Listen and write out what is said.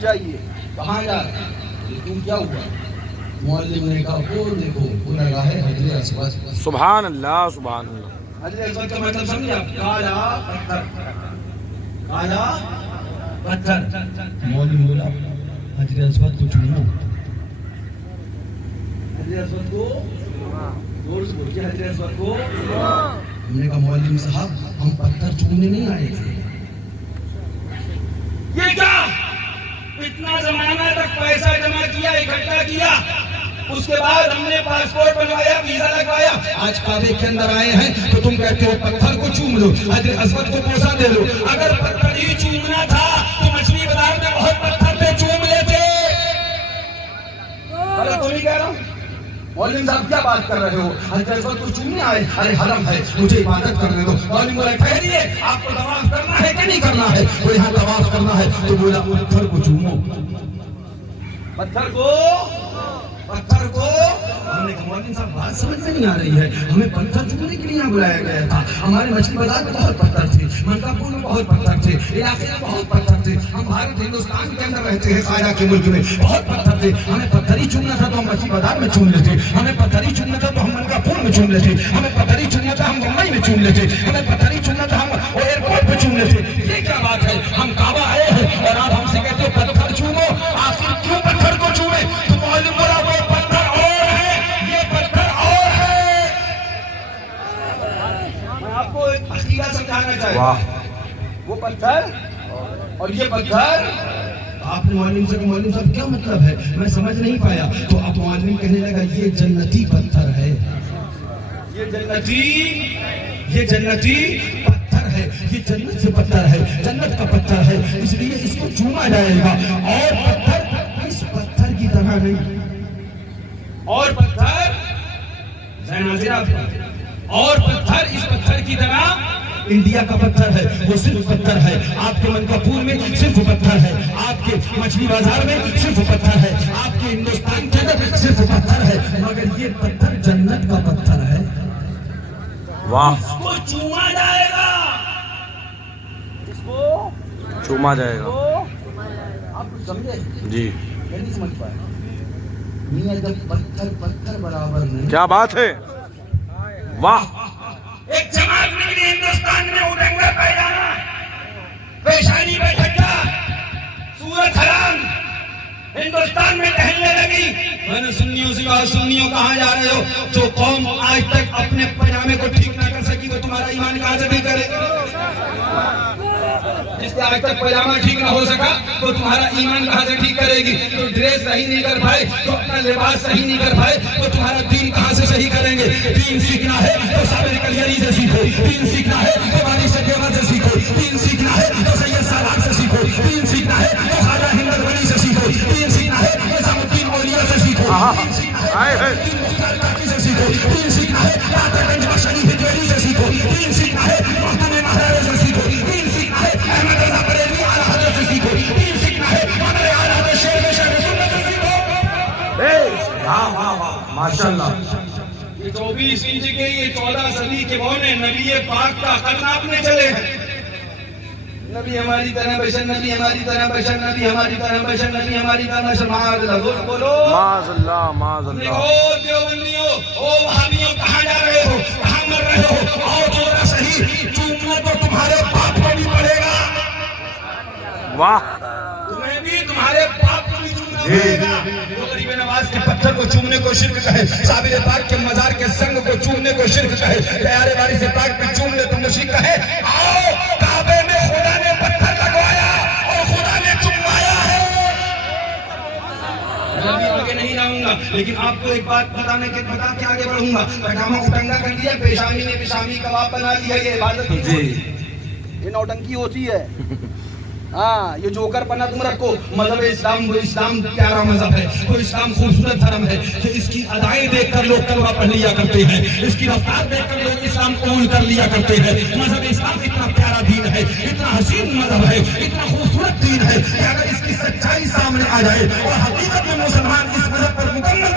जाइए। कहाँ जा रहे हैं? तुम क्या हुआ? मौलवी ने कहा वो देखो वो लगा है हजरे अस्वद। सुभान अल्लाह सुभान अल्लाह। हजरे अस्वद का मतलब समझे आप? काला पत्थर, काला पत्थर। मौलवी बोला हजरे अस्वद को चूमो। हजरे अस्वद को जोर से बोलिए, हजरे अस्वद को। हमने कहा मौलवी साहब हम पत्थर चूमने नहीं आए थे। ये क्या? इतना जमाना तक पैसा जमा किया, इकट्ठा किया, उसके बाद हमने पासपोर्ट बनवाया, वीजा लगवाया, आज काबे के अंदर आए हैं तो तुम कहते हो पत्थर को चूम लो, हजरे अस्वद को बोसा दे लो। अगर पत्थर ही चूमना था तो मछली बाजार में बहुत पत्थर थे, चूम लेते। अरे तो नहीं कह रहा हूँ, मौलवी साहब क्या बात कर रहे हो? हजरे अस्वद को चूमने आए? अरे हरम है, मुझे इबादत करने दो। मौलवी बोला ठहरिए, आपको तवाफ करना है कि नहीं करना है? तो यहाँ तवाफ करना है। तो बोला पत्थर को चूमो। पत्थर को हमने कहा मौलवी साहब बात समझ में नहीं आ रही है, हमें पत्थर चूमने के लिए यहाँ बुलाया गया था। हमारे मछली बाजार में बहुत पत्थर थे, मनकापुर में बहुत पत्थर थे, इलाके में बहुत पत्थर थे। हम भारत हिंदुस्तान के अंदर रहते हैं, कायदा के मुल्क में बहुत पत्थर थे। हमें पत्थर ही चूमना था तो हम मछली बाजार में चूम लेते, हमें पत्थर ही चूमना था तो हम मनकापुर में चूम लेते, हमें पत्थर ही चूमना था हम मुंबई में चूम लेते, हमें पत्थर ही चूमना था हम एयरपोर्ट पे चूम लेते। ये क्या बात है? हम काबा आए हैं और आप हमसे कहते हो पत्थर चूमो। आखिर क्यों पत्थर को चूमे? तो मौलवी बोला वो पत्थर और है, ये पत्थर और है। मैं आपको एक हकीकत समझाना चाहता हूं, वो पत्थर और ये पत्थर। आपने मौलवी से मौलवी साहब क्या मतलब है? मैं समझ नहीं पाया। तो अब मौलवी कहने लगा ये जन्नती पत्थर है, ये जन्नती पत्थर है, ये जन्नत से पत्थर है, जन्नत का पत्थर है, इसलिए इसको चूमा जाएगा। और पत्थर इस पत्थर की तरह नहीं, और पत्थर और पत्थर इस पत्थर की तरह इंडिया का पत्थर है, वो सिर्फ पत्थर है। आपके मनकापुर में सिर्फ पत्थर है, आपके मछली बाजार में सिर्फ पत्थर है, आपके हिंदुस्तान के अंदर सिर्फ पत्थर है, मगर ये पत्थर जन्नत का पत्थर है। वाह, इसको चूमा जाएगा, इसको चूमा जाएगा। आप समझे? जी नहीं समझ पाए? मियां जब पत्थर बराबर नहीं। क्या बात है, वाह। एक जमात निकली हिंदुस्तान में, उड़ंगा पैजामा, पेशानी पे ठट्टा, सूरत हराम, हिंदुस्तान में टहलने लगी। मैंने सुन्नियों से कहा, सुन्नियों कहाँ जा रहे हो? जो कौम आज तक अपने पैजामे को ठीक ना कर सकी वो तुम्हारा ईमान कहाँ से ठीक करेगी? जिससे आज तक पैजामा ठीक ना हो सका तो तुम्हारा ईमान कहाँ से ठीक करेगी? तो ड्रेस सही नहीं कर पाए, तो अपना लिबास सही नहीं कर पाए, तो तुम्हारा दीन कहाँ से सही करेंगे? दीन सीखना है तो साबिर कलियारी से सीखो, दीन सीखना है तो वाली सदेवा से सीखो, दीन सीखना है तो सैयद सालार से सीखो, दीन सीखना है तो खाजा हिंदर वली से सीखो, दीन सीखना है निजामुद्दीन औलिया से सीखो, दीन सीखना है दीन मुख्तार काकी से सीखो, दीन सीखना है तातागंज में शरीफ हिजवेरी से सीखो, दीन सीखना है मोहतमे महाराज से सीखो, दीन सीखना है अहमद रजा बरेलवी आला हज़रत से सीखो, दीन सीखना है हमारे आला हज़रत शेर में शेर सुन्नत से सीखो। वाह वाह वाह, माशाल्लाह। ये 24 इंच के, ये 14 सदी के बौने नबी पाक का खत नापने चले हैं। नबी हमारी तरह बशर, नबी हमारी तरह बशर, नबी हमारी तरह बशर, नबी हमारी तरह बशर। माज़अल्लाह, बोलो माज़अल्लाह माज़अल्लाह। ओ देवबंदियों, ओ वहाबियों, कहाँ जा रहे हो? कहाँ मर रहे हो? आओ थोड़ा सही, चूमना तो तुम्हारे बाप को भी पड़ेगा, वाह, तुम्हें भी, तुम्हारे बाप को भी चूमना पड़ेगा। तो गरीब नवाज के पत्थर को चूमने को शिर्क कहे, साबिर पाक के मजार के संग को चूमने को शिर्क कहे, प्यारे वाली से पाक पे चूम ले तुम मुशीक कहे। आओ, काबे में खुदा ने पत्थर लगवाया और खुदा ने चुमवाया है। मैं अभी आगे नहीं जाऊंगा, लेकिन आपको एक बात बता के आगे बढ़ूंगा। पैजामा उटंगा कर दिया, पेशानी ने पेशानी कबाब बना लिया, ये इबादत नहीं, ये नौटंकी होती है। हाँ, ये जोकर पना तुम रखो। मजहब इस्लाम, वो इस्लाम प्यारा मजहब है, वो इस्लाम खूबसूरत धर्म है कि इसकी अदाएं देखकर लोग कलमा पढ़ लिया करते हैं, इसकी रफ्तार देखकर लोग इस्लाम कबूल कर लिया करते हैं। मजहब इस्लाम इतना प्यारा दीन है, इतना हसीन मजहब है, इतना खूबसूरत दीन है कि अगर इसकी सच्चाई सामने आ जाए और हकीकत में मुसलमान इस मजहब पर मुकम्मल